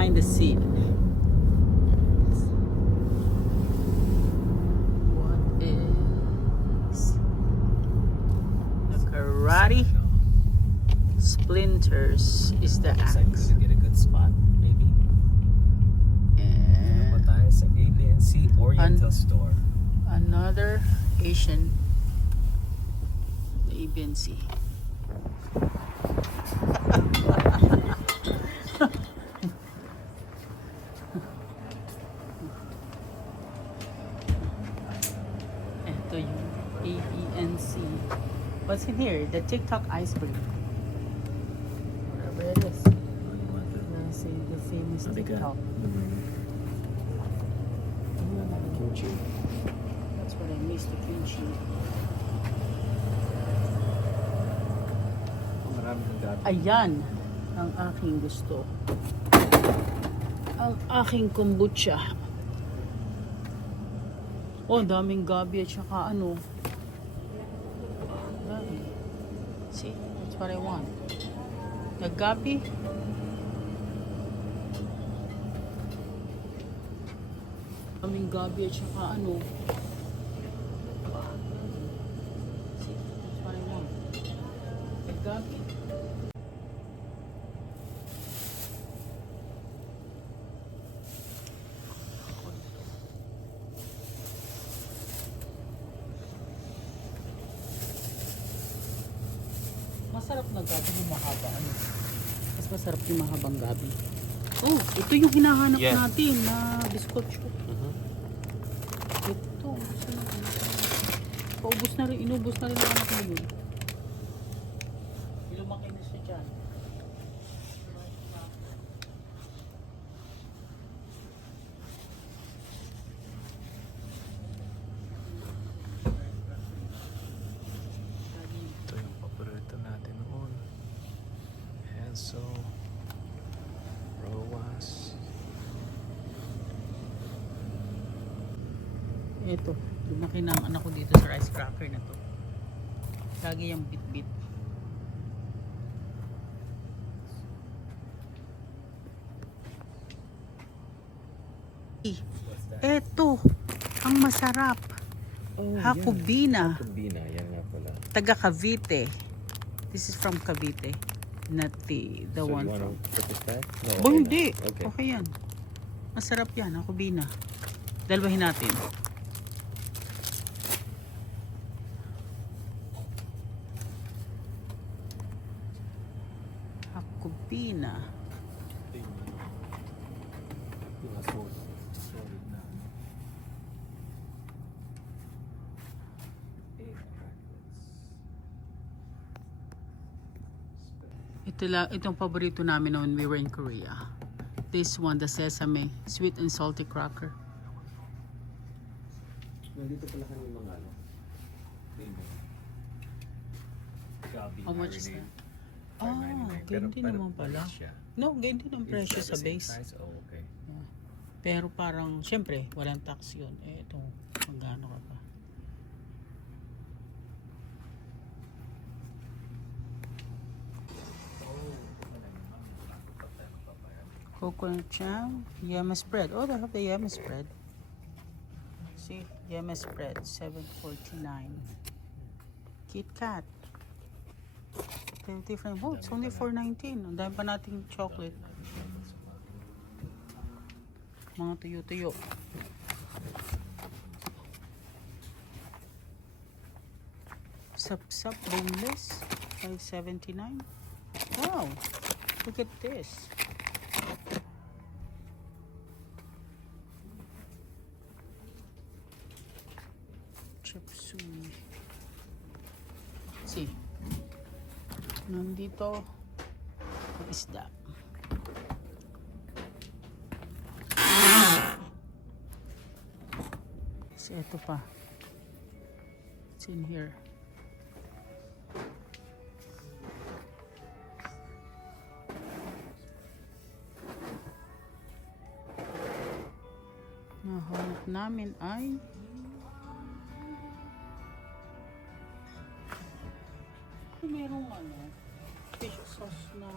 behind the scene. What is the karate splinters is the Looks like we axe. could get a good spot, maybe. Ano And ba tayo sa ABNC Oriental Store? another Asian ABNC. Ito yung ABNC. What's in here? The TikTok iceberg. Whatever it is. The famous TikTok. Kimchi. That's what I miss, the kimchi. Marami ng gabi. Ayan ang aking gusto. Ang aking kombucha. Oh, daming gabi at saka ano. Gabi. See, that's what I want. The gabi. Daming gabi at saka ano. See, that's what I want. The gabi. Masarap na gabi yung mahaba. Ano? Mas masarap yung mahabang gabi. Oh, ito yung hinahanap Yeah. natin na biskotso. Ito. Paubos na rin, inubos na rin ang anak mo yun. Lumaki na siya dyan. Ito yung paborito natin noon. Enso. Rowas. Ito, lumaki na ang anak ko dito sa rice cracker na to. Lagi yung bit-bit. Ito, ang masarap. Hakubina. Hakubina, yan nga pala. Taga Cavite. This is from Cavite. Not the So one you wanna from... put this back? No, Oh, okay hindi. na. Okay. Okay yan. Masarap yan, Hakubina. Dalawahin natin. Hakubina. Itong paborito namin when we were in Korea. This one, the sesame, sweet and salty cracker. Nandito pala kami mga ano. Gabi How much is that? $5.99. Ah, Pero ganyan din naman pala. siya. No, ganyan din ang Is presyo that sa the same base. size? Oh, okay. Pero parang, syempre, walang tax yun. Eh, ito, magkano ka pa? Coconut jam, yema spread. Oh, they have the yema spread. See, yema spread, $7.49. Kit Kat. They have different. Oh, it's only $4.19. Ang dami pa nating chocolate. Mga tuyo-tuyo. Sup-sup boneless, $5.79. Wow, look at this. Chop suey. See, nandito ang isda. See, ito pa. It's in here. Nahanap namin ay merong ano, fish sauce na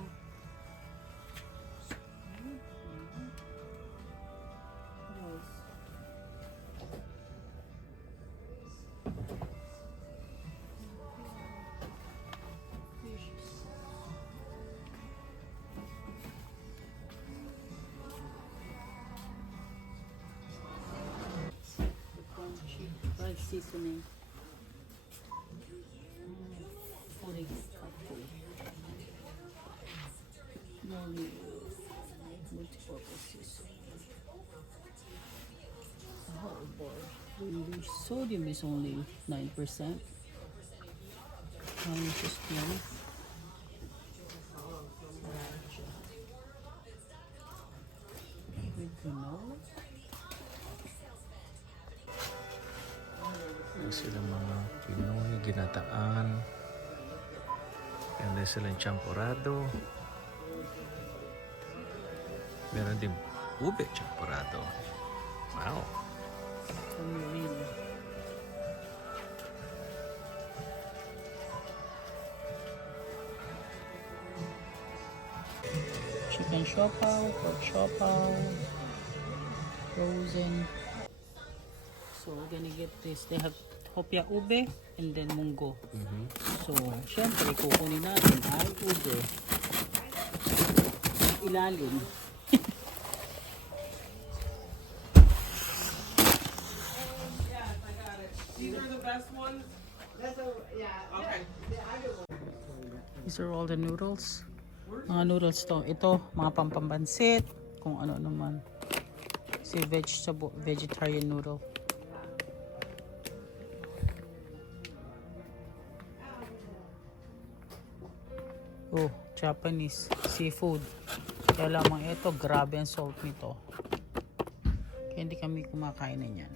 seasoning. Putting coffee. No noodles. Multi-purpose seasoning. Oh boy. The sodium is only 9%. How much is this? With granola? Yan sila mga Pinoy, ginataan. Yan din silang champurado. Meron din ube champurado. Wow. Tamarind. Chicken siopaw, pork siopaw, frozen. So we're gonna get this. They have hopya ube and then munggo. So, syempre, kukunin natin ay ube. Ilalim. These are the best ones? These are all the noodles. Mga noodles to. Ito, mga pampambansit. Kung ano naman. Si vegetarian noodle. Oh, Japanese seafood. Kaya lamang ito, grabe ang salt nito. Kaya hindi kami kumakain na yan.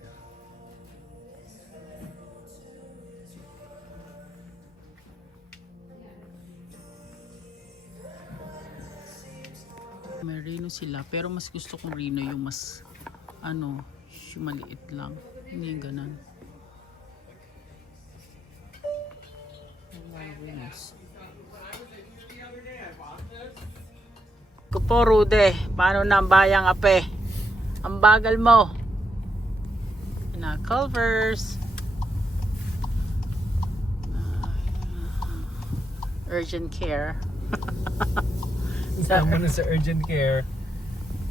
May rino sila, pero mas gusto kong rino yung mas ano, yung maliit lang. Hindi yung ganan. Kupo Rude, paano na ang bayang ape? Ang bagal mo. Na Culvers. Urgent care. Sama na sa urgent care.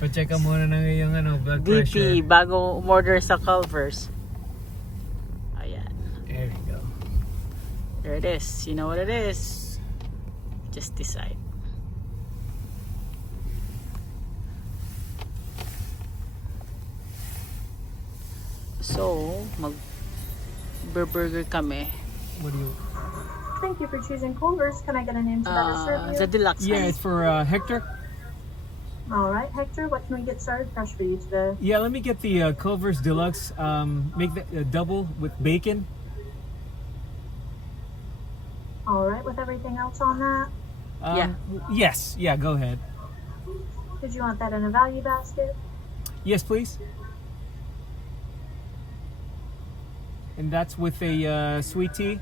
Pa-check ka muna ng iyong blood pressure. BP bago umorder sa Culvers. Ayan. There you go. There it is. You know what it is. Just decide. So, mag-burger kami. What do you... Thank you for choosing Culver's. Can I get a name to better serve you? The deluxe. Yeah, honey. it's for Hector. All right, Hector, what can we get started fresh for you today? Yeah, let me get the Culver's Deluxe. Make that double with bacon. All right, with everything else on that? Yeah. Yes. Yeah, go ahead. Did you want that in a value basket? Yes, please. And that's with a sweet tea.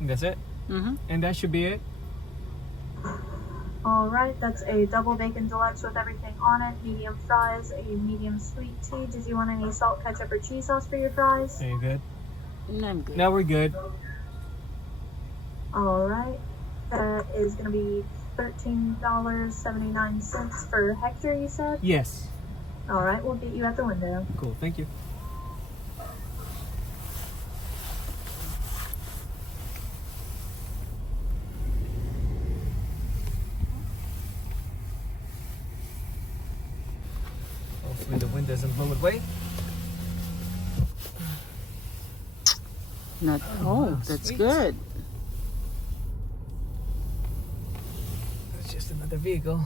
That's it. Mm-hmm. And that should be it. All right, that's a double bacon deluxe with everything on it, medium fries, a medium sweet tea. Did you want any salt, ketchup, or cheese sauce for your fries? Are you good? I'm good. Now we're good. All right, that is going to be $13.79 for Hector, you said? Yes. All right, we'll get you at the window. Cool. Thank you. Hopefully the wind doesn't blow it away. Not. wow, That's sweet. good. It's just another vehicle.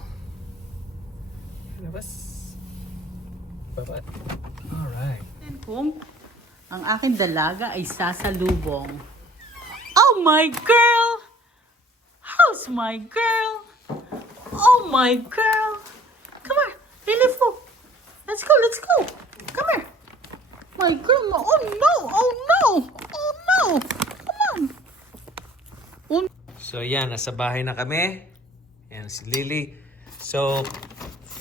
Bye-bye. All right. Kung ang aking dalaga ay sasalubong. Oh my girl! How's my girl? Oh my girl! Come here, Lily Fu. Let's go, let's go. Come here. My girl, oh no, oh no, oh no. Come on. Oh, So yan, nasa bahay na kami. Yan si Lily. So,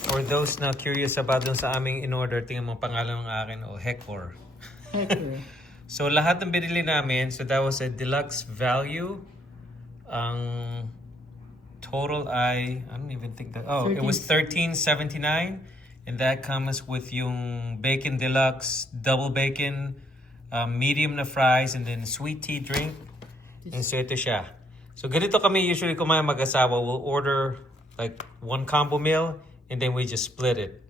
for those na curious about dun sa aming in-order, tingnan mo ang pangalan ng akin, Hector. Hector. So, lahat ng binili namin, so that was a deluxe value. Ang total I don't even think that, oh, it was $13.79, and that comes with yung bacon deluxe, double bacon, medium na fries, and then sweet tea drink. And so ito siya. So ganito kami usually kumain mag-asawa. We'll order like one combo meal, and then we just split it.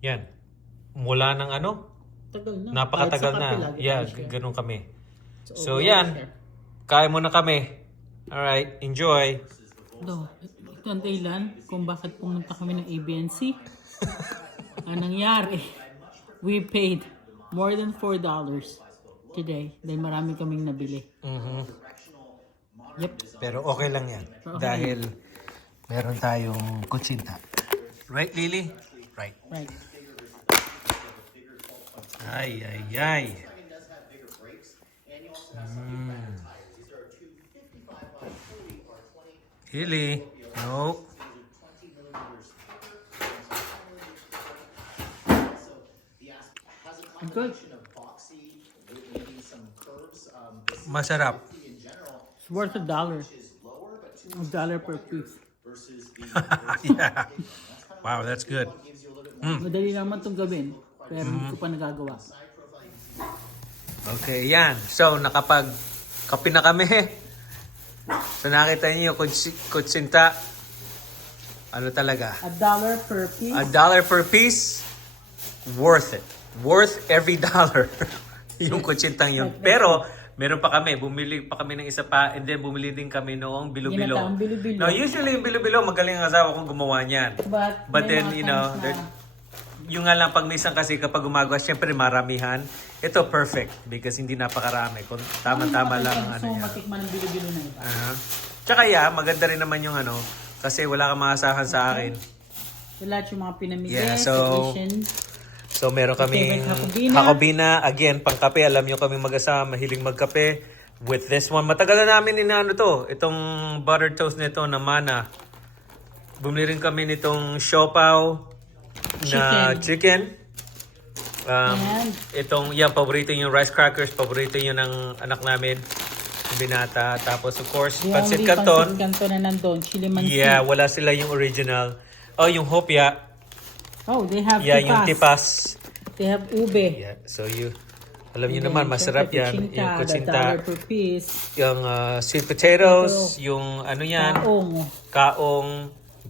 Yan. Mula ng ano? Tagal na. Napakatagal Kahit sa na. kape, lagi Yeah, tayo share. ganun kami. So overall yan. share. Kain muna kami. Alright, enjoy. Do, ito ang dahilan kung bakit pumunta kami ng ABNC. Ang nangyari, we paid more than $4 today dahil marami kaming nabili. Yep. Pero okay lang yan. Okay. Dahil meron tayong kutsinta. Right, Lily? Right. Right. Ay, ay, ay. Lily? No. Good. Masarap. It's worth $1. $1 per piece. Yeah. Wow, that's good. Madali naman itong gawin, pero hindi ko pa nagagawa. Okay, yan. So, nakapag-kape na kami. So, nakita niyo yung kutsinta. Ano talaga? $1 per piece. $1 per piece. Worth it. Worth every dollar. Yung kutsintang yun. Pero, meron pa kami. Bumili pa kami ng isa pa. And then, bumili din kami noong bilo-bilo. Ginataang bilo-bilo. No, usually yung bilo-bilo, magaling ang asawa kong gumawa niyan. But may then, mga you know, times na- there- yung nga lang pag minsan kasi kapag gumagawa, syempre maramihan. Ito perfect because hindi napakarami. Kung tama-tama lang ang ano So, yan. matikman ng bilo-bilo na iba. Tsaka yeah, maganda rin naman yung ano, kasi wala kang maasahan sa akin. Lahat yung mga pinamili, Yeah, so- edition. So meron kaming Favorite Jacobina. Jacobina. Again, pangkape. Alam nyo kami mag-asama, mahiling magkape. With this one, matagal na namin inaano to. Itong buttered toast nito na mana. Bumili rin kami nitong siopaw na chicken. And Itong, yan, paborito yung rice crackers. Paborito yun ng anak namin, yung binata. Tapos of course, the pancit only canton. pancit canton na nandun, chili mansi. Yeah, wala sila yung original. Oh, yung hopia. Oh, they have Yeah, tipas. yung tipas. They have ube. Yeah, so alam niyo And naman, then, masarap syempre, yan. Yung $1 kutsinta, per piece. yung sweet potatoes, yung ano yan, Taong. kaong,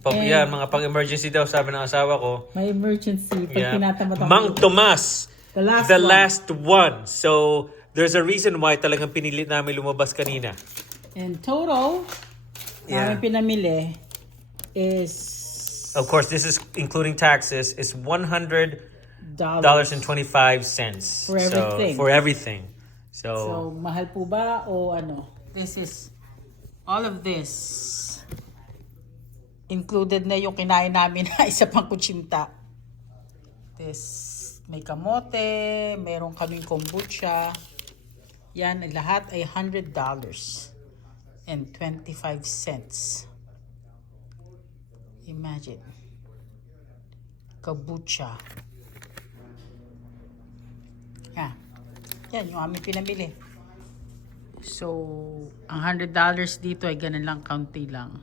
And- yan, mga pang-emergency daw, sabi ng asawa ko. May emergency. Pag Yeah. tinatamad ako. Mang Tomas, The last the one. last one. So, there's a reason why talagang pinilit namin lumabas kanina. And total, Yeah. namin pinamili is Of course, this is including taxes, is $100.25. For everything. So, for everything. So, mahal po ba o ano? This is, all of this, included na yung kinain namin na isa pang kutsinta. This, may kamote, meron kaming kombucha. Yan, lahat ay $100.25. Imagine. Kombucha. Yeah. Yan, yung aming pinamili. So, ang $100 dito ay ganun lang, kaunti lang.